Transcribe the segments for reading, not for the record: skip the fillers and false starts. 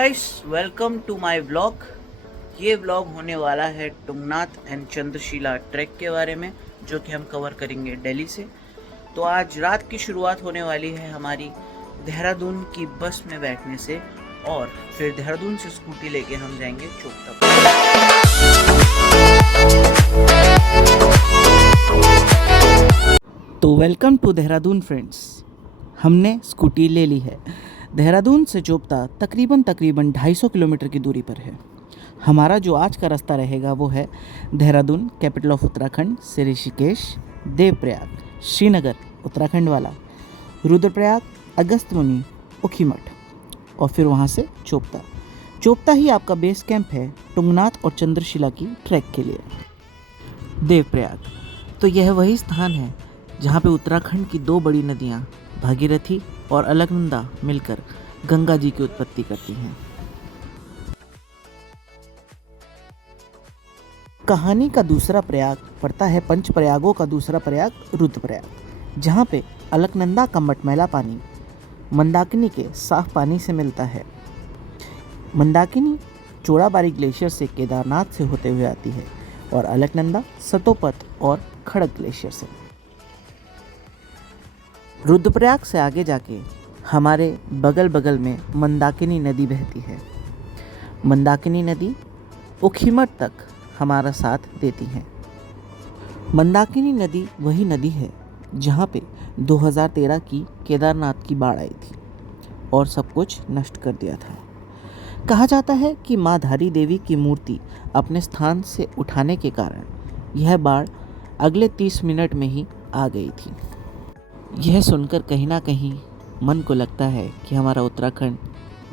Guys, welcome to my vlog. ये vlog होने वाला है तुंगनाथ एंड चंद्रशिला ट्रैक के बारे में, जो कि हम कवर करेंगे दिल्ली से। तो आज रात की शुरुआत होने वाली है हमारी देहरादून की बस में बैठने से, और फिर देहरादून से स्कूटी लेके हम जाएंगे चोपता। तो वेलकम टू देहरादून फ्रेंड्स। हमने स्कूटी ले ली है। देहरादून से चोपता तकरीबन 250 किलोमीटर की दूरी पर है। हमारा जो आज का रास्ता रहेगा वो है देहरादून कैपिटल ऑफ उत्तराखंड से ऋषिकेश, देवप्रयाग, श्रीनगर उत्तराखंड वाला, रुद्रप्रयाग, अगस्त्यमुनि, ऊखीमठ, और फिर वहाँ से चोपता। चोपता ही आपका बेस कैंप है तुंगनाथ और चंद्रशिला की ट्रैक के लिए। देवप्रयाग तो यह वही स्थान है जहाँ पे उत्तराखंड की दो बड़ी नदियाँ भागीरथी और अलकनंदा मिलकर गंगा जी की उत्पत्ति करती हैं। कहानी का दूसरा प्रयाग पड़ता है पंच प्रयागों का दूसरा प्रयाग रुद्रप्रयाग, जहाँ पे अलकनंदा का मटमैला पानी मंदाकिनी के साफ पानी से मिलता है। मंदाकिनी चोड़ाबाड़ी ग्लेशियर से केदारनाथ से होते हुए आती है और अलकनंदा सतोपत और खड़क ग्लेशियर से। रुद्रप्रयाग से आगे जाके हमारे बगल बगल में मंदाकिनी नदी बहती है। मंदाकिनी नदी ऊखीमठ तक हमारा साथ देती है। मंदाकिनी नदी वही नदी है जहाँ पे 2013 की केदारनाथ की बाढ़ आई थी और सब कुछ नष्ट कर दिया था। कहा जाता है कि माँ धारी देवी की मूर्ति अपने स्थान से उठाने के कारण यह बाढ़ अगले 30 मिनट में ही आ गई थी। यह सुनकर कहीं ना कहीं मन को लगता है कि हमारा उत्तराखंड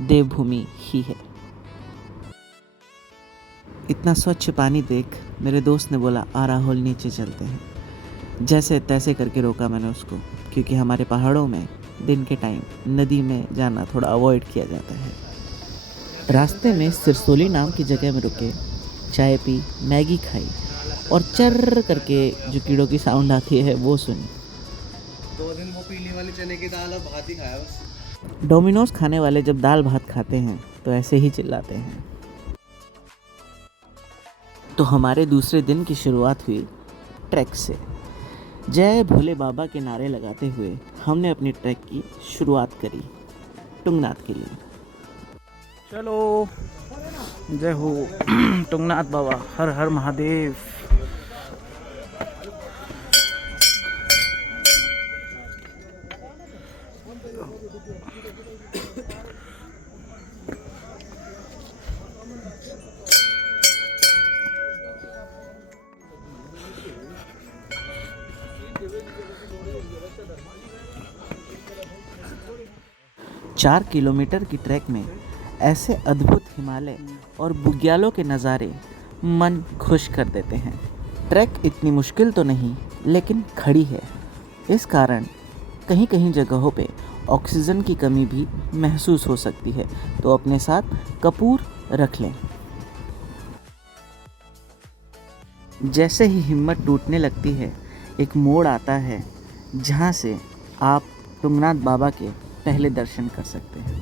देवभूमि ही है। इतना स्वच्छ पानी देख मेरे दोस्त ने बोला, आ राहुल नीचे चलते हैं। जैसे तैसे करके रोका मैंने उसको, क्योंकि हमारे पहाड़ों में दिन के टाइम नदी में जाना थोड़ा अवॉइड किया जाता है। रास्ते में सिरसोली नाम की जगह में रुके, चाय पी, मैगी खाई और चर्र करके जो कीड़ों की साउंड आती है वो सुनी। 2 दिन वो पीली वाली चने की दाल और भात ही खाया बस। डोमिनोज खाने वाले जब दाल भात खाते हैं तो ऐसे ही चिल्लाते हैं। तो हमारे दूसरे दिन की शुरुआत हुई ट्रैक से। जय भोले बाबा के नारे लगाते हुए हमने अपनी ट्रैक की शुरुआत करी तुंगनाथ के लिए। चलो, जय हो तुंगनाथ बाबा, हर हर महादेव। चार किलोमीटर की ट्रैक में ऐसे अद्भुत हिमालय और बुग्यालों के नज़ारे मन खुश कर देते हैं। ट्रैक इतनी मुश्किल तो नहीं, लेकिन खड़ी है। इस कारण कहीं कहीं जगहों पे ऑक्सीजन की कमी भी महसूस हो सकती है, तो अपने साथ कपूर रख लें। जैसे ही हिम्मत टूटने लगती है, एक मोड़ आता है जहाँ से आप तुंगनाथ बाबा के पहले दर्शन कर सकते हैं।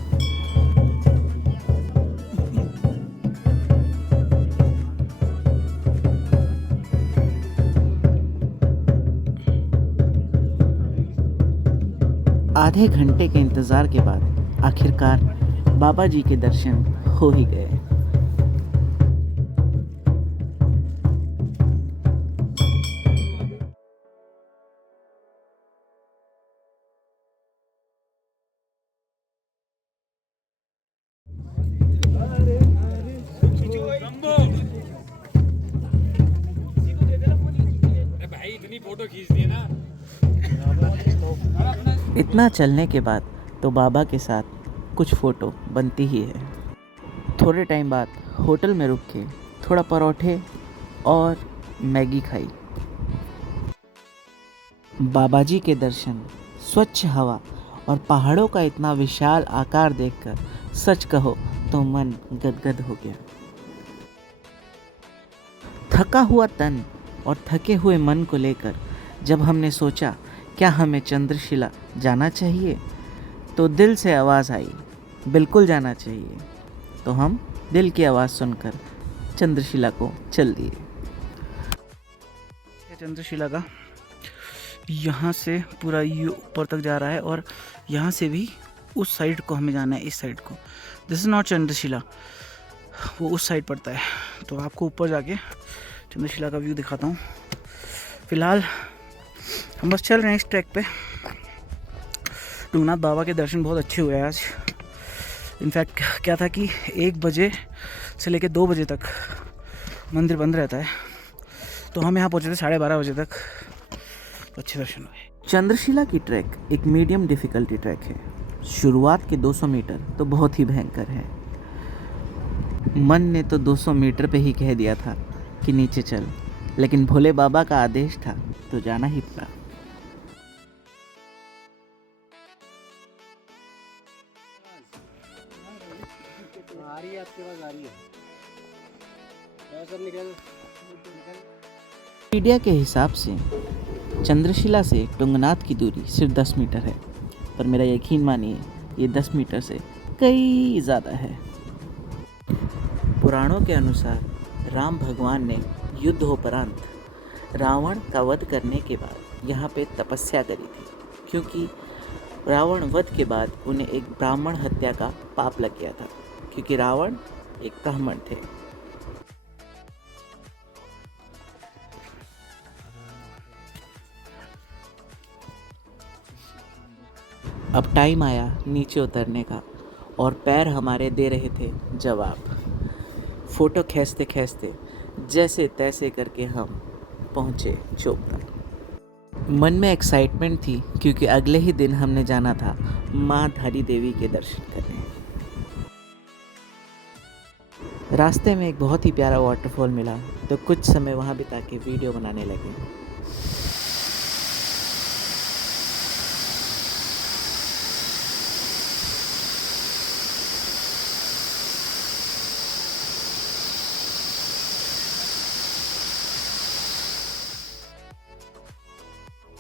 आधे घंटे के इंतज़ार के बाद आखिरकार बाबा जी के दर्शन हो ही गए। फोटो खींच दिए ना। इतना चलने के बाद तो बाबा के साथ कुछ फ़ोटो बनती ही है। थोड़े टाइम बाद होटल में रुक के थोड़ा परोठे और मैगी खाई। बाबा जी के दर्शन, स्वच्छ हवा और पहाड़ों का इतना विशाल आकार देखकर सच कहो तो मन गदगद हो गया। थका हुआ तन और थके हुए मन को लेकर जब हमने सोचा क्या हमें चंद्रशिला जाना चाहिए, तो दिल से आवाज़ आई, बिल्कुल जाना चाहिए। तो हम दिल की आवाज़ सुनकर चंद्रशिला को चल दिए। चंद्रशिला का यहाँ से पूरा ये ऊपर तक जा रहा है और यहाँ से भी उस साइड को हमें जाना है, इस साइड को। दिस इज़ नॉट चंद्रशिला, वो उस साइड पड़ता है। तो आपको ऊपर जाके चंद्रशिला का व्यू दिखाता हूँ। फ़िलहाल हम बस चल रहे हैं इस ट्रैक पे। टुंगनाथ बाबा के दर्शन बहुत अच्छे हुए आज। इनफैक्ट क्या था कि 1 बजे से लेकर 2 बजे तक मंदिर बंद रहता है, तो हम यहाँ पहुँचे थे 12:30 बजे तक, तो अच्छे दर्शन हुए। चंद्रशिला की ट्रैक एक मीडियम डिफ़िकल्टी ट्रैक है। शुरुआत के 200 मीटर तो बहुत ही भयंकर है। मन ने तो 200 मीटर पे ही कह दिया था कि नीचे चल, लेकिन भोले बाबा का आदेश था तो जाना ही पड़ा। आ रही है आपके पास, आ रही है सर, निकल। मीडिया के हिसाब से चंद्रशिला से टुंगनाथ की दूरी सिर्फ 10 मीटर है, पर मेरा यकीन मानिए ये 10 मीटर से कई ज़्यादा है। पुराणों के अनुसार राम भगवान ने युद्धोपरांत रावण का वध करने के बाद यहाँ पे तपस्या करी थी, क्योंकि रावण वध के बाद उन्हें एक ब्राह्मण हत्या का पाप लग गया था, क्योंकि रावण एक ब्राह्मण थे। अब टाइम आया नीचे उतरने का और पैर हमारे दे रहे थे जवाब। फ़ोटो खींचते खींचते जैसे तैसे करके हम पहुँचे चोपता। मन में एक्साइटमेंट थी, क्योंकि अगले ही दिन हमने जाना था माँ धारी देवी के दर्शन करने। रास्ते में एक बहुत ही प्यारा वाटरफॉल मिला, तो कुछ समय वहाँ बिता के वीडियो बनाने लगे।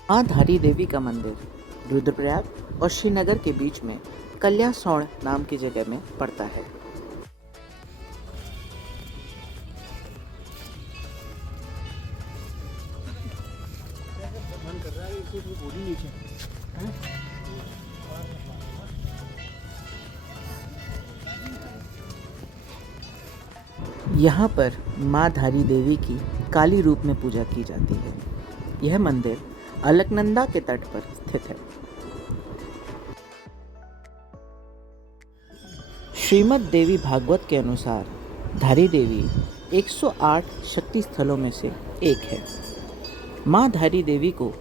माँ धारी देवी का मंदिर रुद्रप्रयाग और श्रीनगर के बीच में कल्यासौड़ नाम की जगह में पड़ता है। यहाँ पर माँ धारी देवी की काली रूप में पूजा की जाती है। यह मंदिर अलकनंदा के तट पर स्थित है। श्रीमद् देवी भागवत के अनुसार धारी देवी 108 शक्ति स्थलों में से एक है। माँ धारी देवी को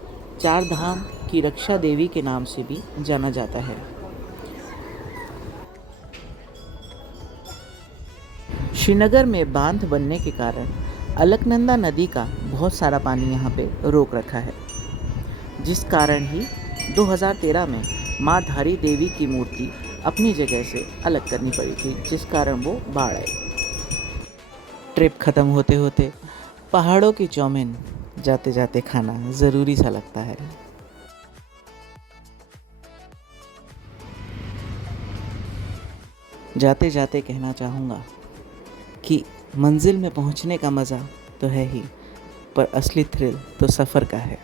4 धाम की रक्षा देवी के नाम से भी जाना जाता है। श्रीनगर में बांध बनने के कारण अलकनंदा नदी का बहुत सारा पानी यहाँ पे रोक रखा है, जिस कारण ही 2013 में माँ धारी देवी की मूर्ति अपनी जगह से अलग करनी पड़ी थी, जिस कारण वो बाढ़ आई। ट्रिप ख़त्म होते होते पहाड़ों की चौमिन जाते जाते खाना ज़रूरी सा लगता है। जाते जाते कहना चाहूँगा कि मंजिल में पहुँचने का मज़ा तो है ही, पर असली थ्रिल तो सफ़र का है।